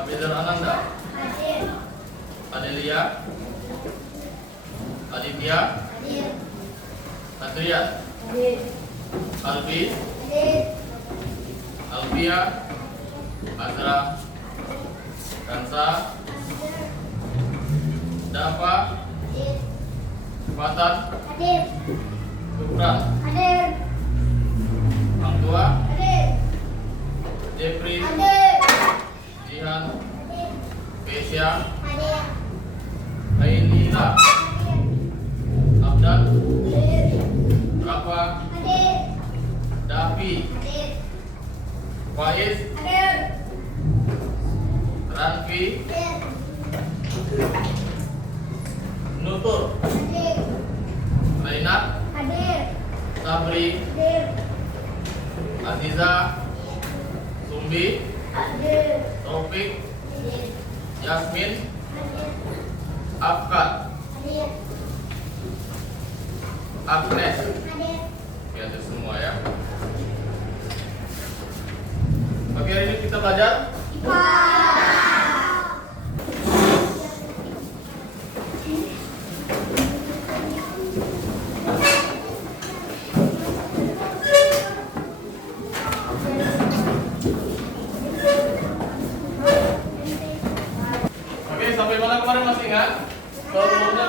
Abizar Ananda, Hadir. Adelia, Aditya, Hadir. Adrian, Hadir. Albi, Hadir. Alvia, Azra, Kansa, Dava, Hadir. Fatan, Hadir. Supran, Hadir. Orang Tua, Hadir. Jeffrey, Hadir. Jihan, Hadir. Kesia, Hadir. Ainila, Abdan, Hadir. Rafa, Hadir. Davi, Hadir. Faiz, Hadir. Ranfi, Hadir. Nutur, Hadir. Rainat, Hadir. Sabri, Hadir. Aziza, Sumbi, Hadir. Taufik, Hadir. Yasmin, Hadir. Afkan, Hadir. Agnes. Hadir. Oke, ada semua ya. Oke, hari ini kita belajar Oke, sampai mana kemarin masih ingat? Sebelumnya kita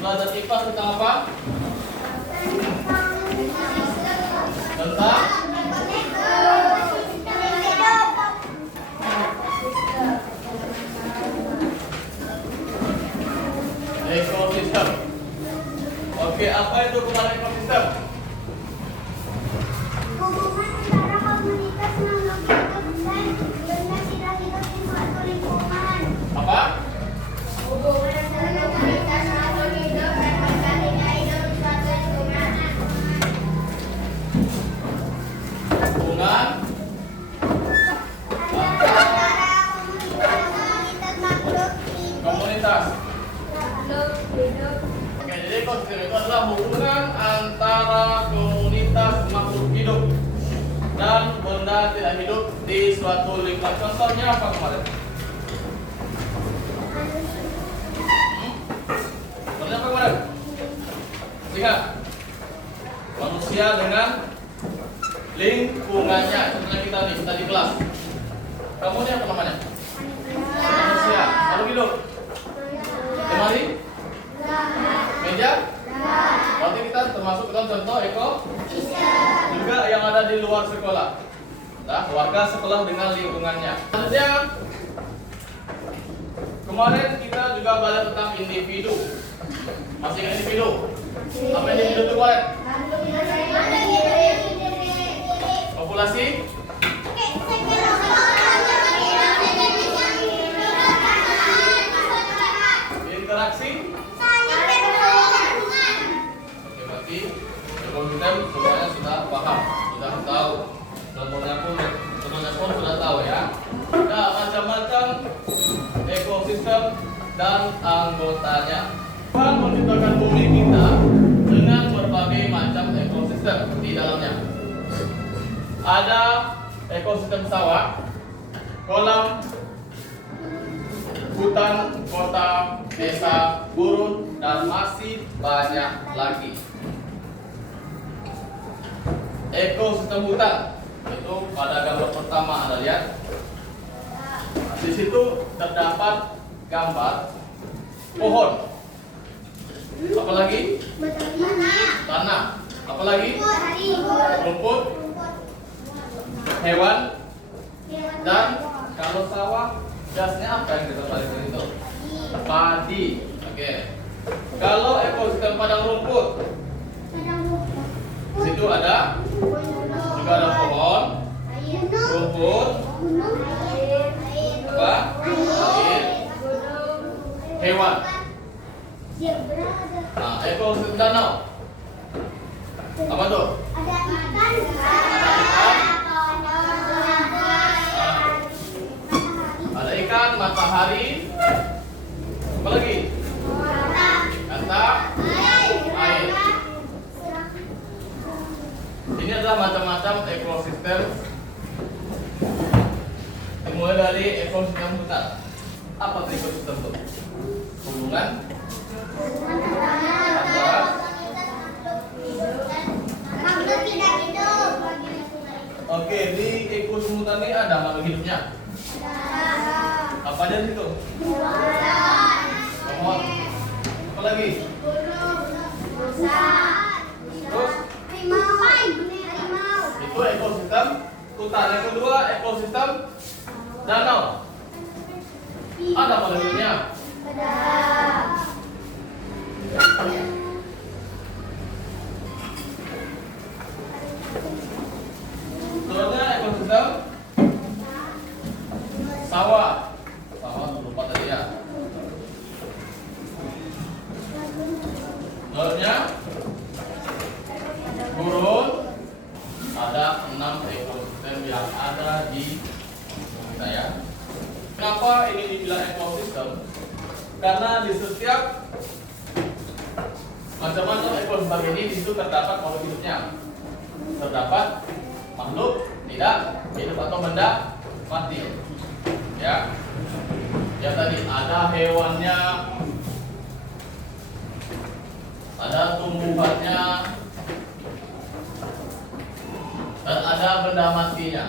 belajar IPA tentang apa? Tentang ekosistem. Oke, apa itu kemarin ekosistem? Hubungan antara komunitas makhluk hidup dan benda tidak hidup di suatu lingkungan. Apa? Hubungan antara komunitas makhluk hidup dan benda tidak hidup di suatu lingkungan. Hubungan Antara komunitas makhluk hidup. komunitas. Makhluk hidup. Oke, jadi ekosistem itu adalah hubungan antara komunitas makhluk hidup dan benda tidak hidup di suatu lingkungan. Contohnya apa kemarin? Contohnya apa kemarin? Lihat, manusia dengan lingkungannya. Contohnya kita di kelas. Kamu ini apa namanya? Manusia. Makhluk hidup. Lemari? Meja? Berarti kita termasuk dalam contoh juga yang ada di luar sekolah. Nah, warga sekolah dengan lingkungannya. Selanjutnya, kemarin kita juga belajar tentang individu. Masih ingat individu? Apa individu itu kemarin? Populasi? Interaksi? Oke, berarti ekosistem semuanya sudah paham, sudah tahu. Contohnya pun sudah tahu ya. Nah, macam-macam ekosistem dan anggotanya. Tuhan menciptakan bumi kita dengan berbagai macam ekosistem di dalamnya. Ada ekosistem sawah, kolam, hutan, kota, desa, gurun, dan masih banyak lagi. Ekosistem hutan itu pada gambar pertama Anda lihat. Di situ terdapat gambar pohon. Apalagi tanah. Apalagi rumput, hewan, dan kalau sawah gasnya apa yang kita balik dari itu? Padi. Oke. Kalau ekosistem padang rumput, di situ ada juga ada pohon, rumput, apa? Air, hewan. Nah, ekosistem danau. Apa tuh? Ada ikan, matahari, apa lagi? Kata, air. Ini adalah macam-macam ekosistem. Dimulai Mulai dari ekosistem hutan. Apa itu ekosistem itu? Hubungan antara makhluk tidak hidup. Oke, di ekosistem hutan ini ada makhluk hidupnya. Apa aja itu? Pohon. Apa lagi? Terus itu ekosistem hutan. Yang kedua ekosistem danau. Ada makhluk hidupnya. Selanjutnya ekosistem sawah. Sawah lupa tadi ya. Selanjutnya gurun. Ada 6 ekosistem yang ada di kita ya. Kenapa ini dibilang ekosistem? Karena di setiap macam-macam ekosistem ini di situ terdapat makhluk hidupnya. Terdapat makhluk tidak hidup atau benda mati. Ya. Ya tadi ada hewannya, ada tumbuhannya, dan ada benda matinya.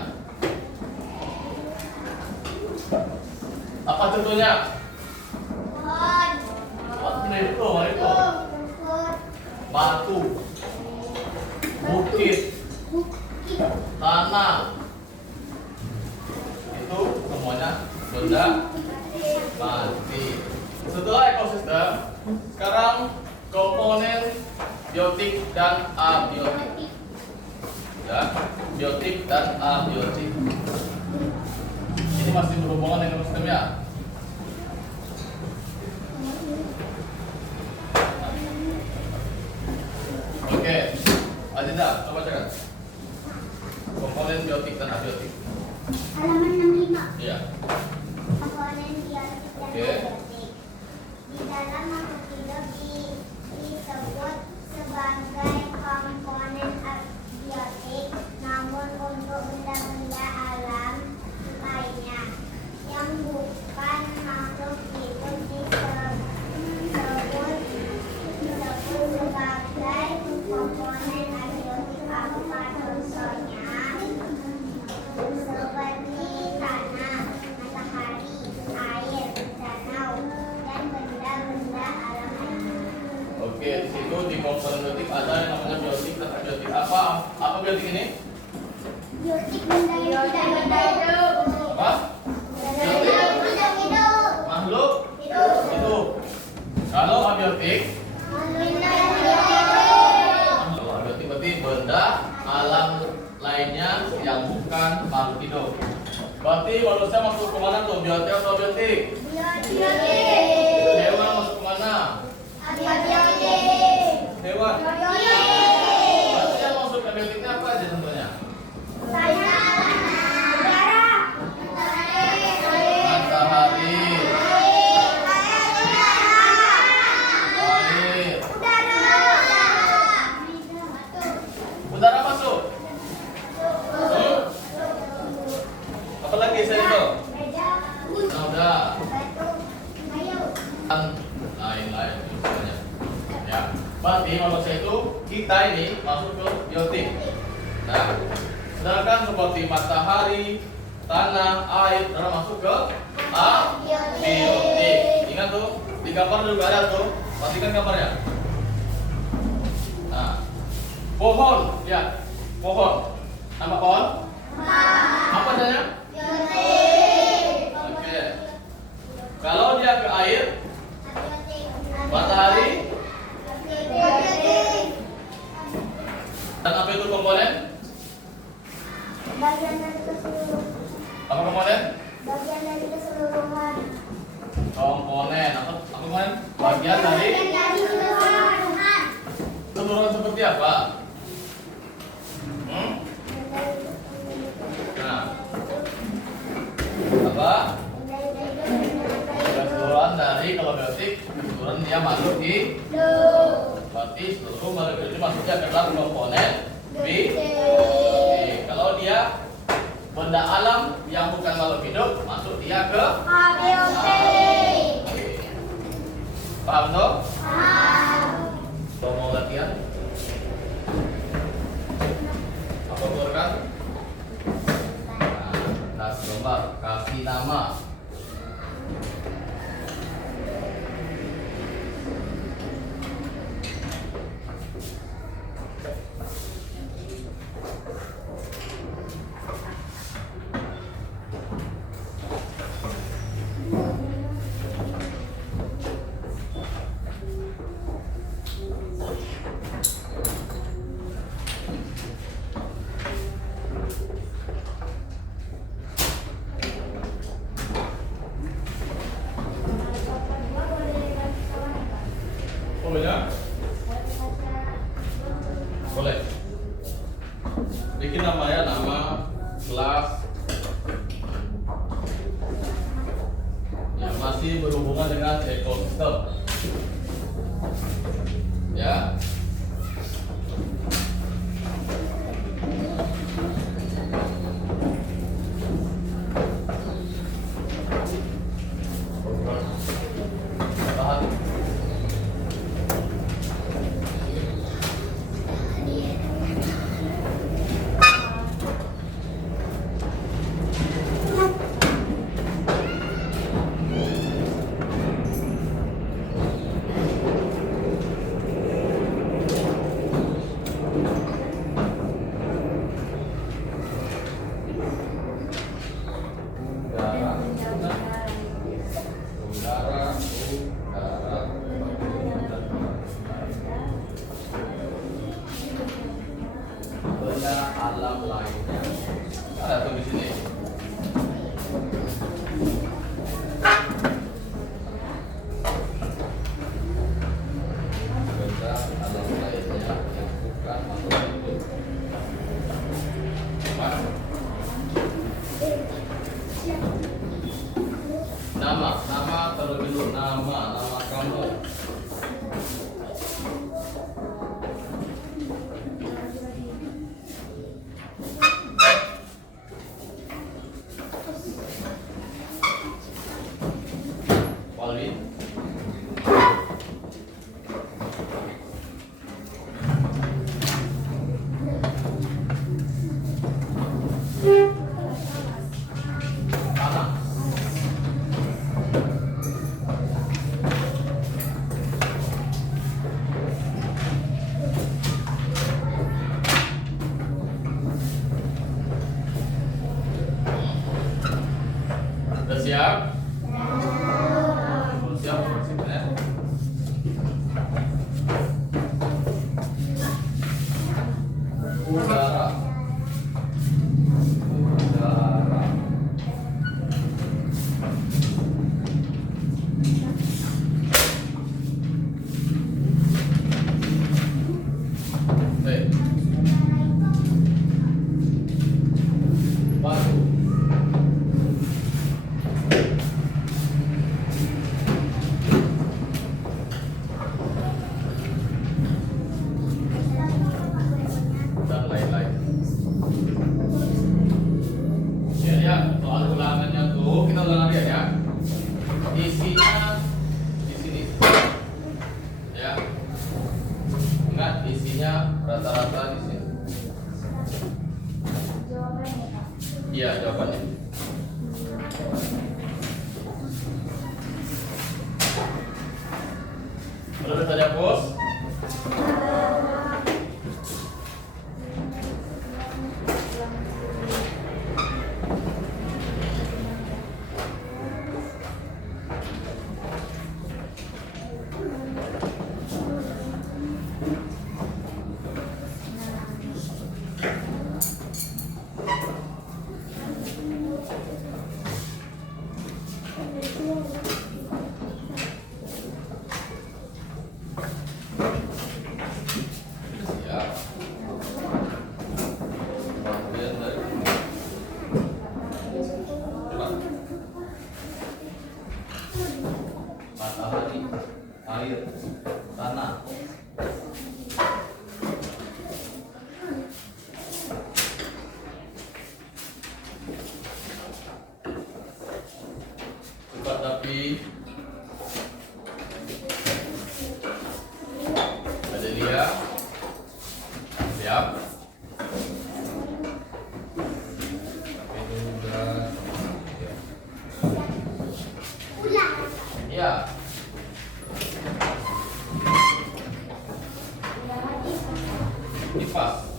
Apa contohnya? Itu batu, bukit, tanah, itu semuanya benda mati. Setelah ekosistem, sekarang komponen biotik dan abiotik. Ya, biotik dan abiotik. Ini masih berhubungan dengan ekosistemnya. Oke, Adinda, coba bacakan. Komponen biotik dan abiotik. Halaman 65. Iya. Komponen biotik dan abiotik. Di dalam makhluk hidup disebut sebagai komponen abiotik, namun untuk benda-benda alam lainnya yang bukan makhluk hidup disebut sebagai komponen abiotik. Apa contohnya? Seperti tanah, matahari, air, danau, dan benda-benda alam lainnya. Oke, di situ di komponen biotik ada yang namanya biotik dan abiotik. Apa biotik ini? Biotik benda yang tidak hidup. Apa? Biotik Benda hidup. makhluk hidup. Kalau abiotik, Benda yang tidak hidup. kalau abiotik berarti benda alam lainnya yang bukan makhluk hidup. Berarti manusia masuk ke mana tuh? Biotik atau abiotik? Biotik. Hewan masuk ke mana? Biotik. Hewan. Biotik. Berarti yang masuk ke biotiknya apa aja contohnya? Udara. Matahari, air, udara masuk. Apa lagi saya itu? Nah, udah. Dan lain-lain misalnya. Ya. Berarti manusia itu kita ini masuk ke biotik. Nah, sedangkan seperti matahari, tanah, air, udara masuk ke abiotik. Ingat tuh, di gambar juga ada tuh. Perhatikan gambarnya. Nah, pohon, lihat. Pohon. Nama pohon? Apa namanya? Oke. Kalau dia ke air, matahari, dan apa itu komponen? Bagian dari keseluruhan. Apa komponen? Bagian dari keseluruhan. Komponen. Apa komponen? Bagian dari keseluruhan. keseluruhan seperti apa? Nah, apa? Keseluruhan dari kalau biotik, keseluruhan dia masuk di berarti seluruh molekul ini masuknya ke dalam komponen biotik. Kalau dia benda alam yang bukan makhluk hidup masuk dia ke ABOT. paham toh? Kalau mau latihan apa kan? Nah, kasih gambar, kasih nama. Ya? Boleh. Bikin nama ya, nama kelas yang masih berhubungan dengan ekosistem. Ya. Tahan. Benda alam lainnya ada tuh di sini. Benda alam lainnya yang bukan makhluk hidup. Mana? Nama terlebih dulu, nama kamu. Walwin. Tanah. Udah siap? Siap, ya. Udara. Baik. Batu. Dan lain-lain. Ya, soal ulangannya tuh kita ulang lagi ya. Isinya di sini. Ya. Ingat isinya rata-rata di sini. Iya, jawabannya. Udah bisa dihapus? Adelia. Adelia. Siap. Itu udah. Ulang. Iya. Kipas.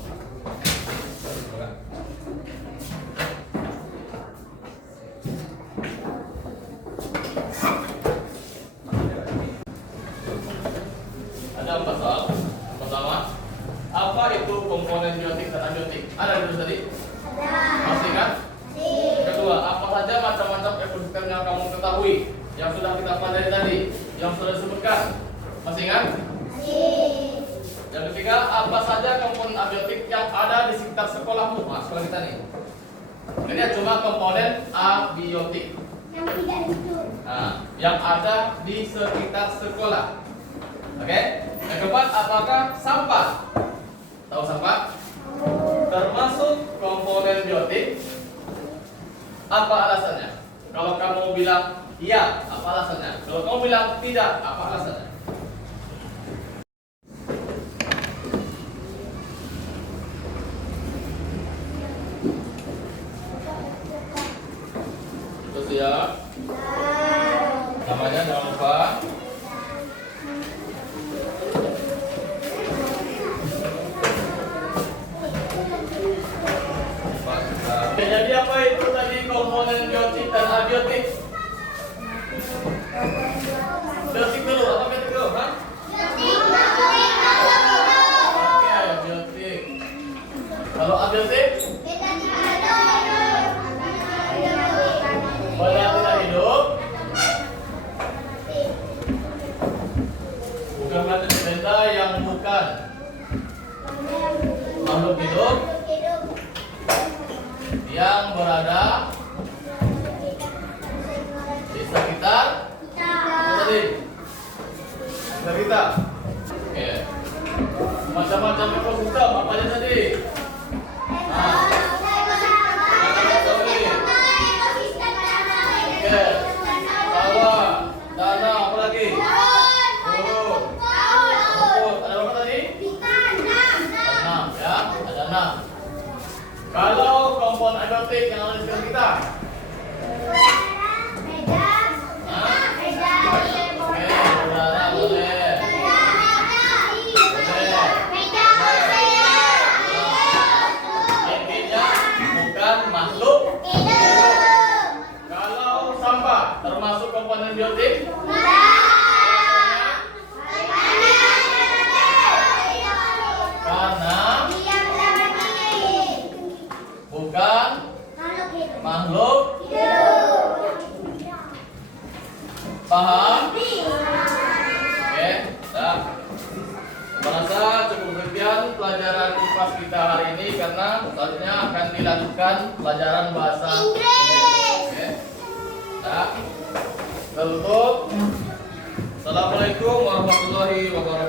Ada 4 soal. Pertama, apa itu komponen biotik dan abiotik? Ada di tadi? Masih kan? Kedua, apa saja macam-macam ekosistem yang kamu ketahui yang sudah kita pelajari tadi, yang sudah disebutkan? Masih ingat? Yang ketiga, apa saja komponen abiotik yang ada di sekitar sekolahmu? Nah, sekolah kita nih. Ini cuma komponen abiotik. Yang tidak itu. Nah, yang ada di sekitar sekolah. Oke? Yang keempat, apakah sampah? Tahu sampah? Termasuk komponen biotik? Apa alasannya? Kalau kamu bilang iya, apa alasannya? Kalau kamu bilang tidak, apa alasannya? Terus ya, namanya jangan lupa. Oke, jadi apa itu tadi komponen biotik dan abiotik? Biotik dulu, apa biotik dulu? Hah? Oke, biotik. Kalau abiotik? Benda tidak hidup. Bukan benda yang bukan makhluk hidup yang berada di sekitar apa tadi? Sekitar kita. Oke. Macam-macam ekosistem apa aja tadi? Nah, oke. Sawah, tanah, apa lagi? Rumput. Ada berapa tadi? 6 ya, ada 6. Kalau komponen abiotik yang ada di sekitar kita? Udara boleh. Intinya bukan makhluk. Kalau sampah termasuk komponen biotik? Karena bukan makhluk. Paham? Oke, dah. Merasa cukup sekian pelajaran IPA kita hari ini karena selanjutnya akan dilanjutkan pelajaran bahasa Inggris. Oke. Dah. Tutup. Assalamualaikum warahmatullahi wabarakatuh.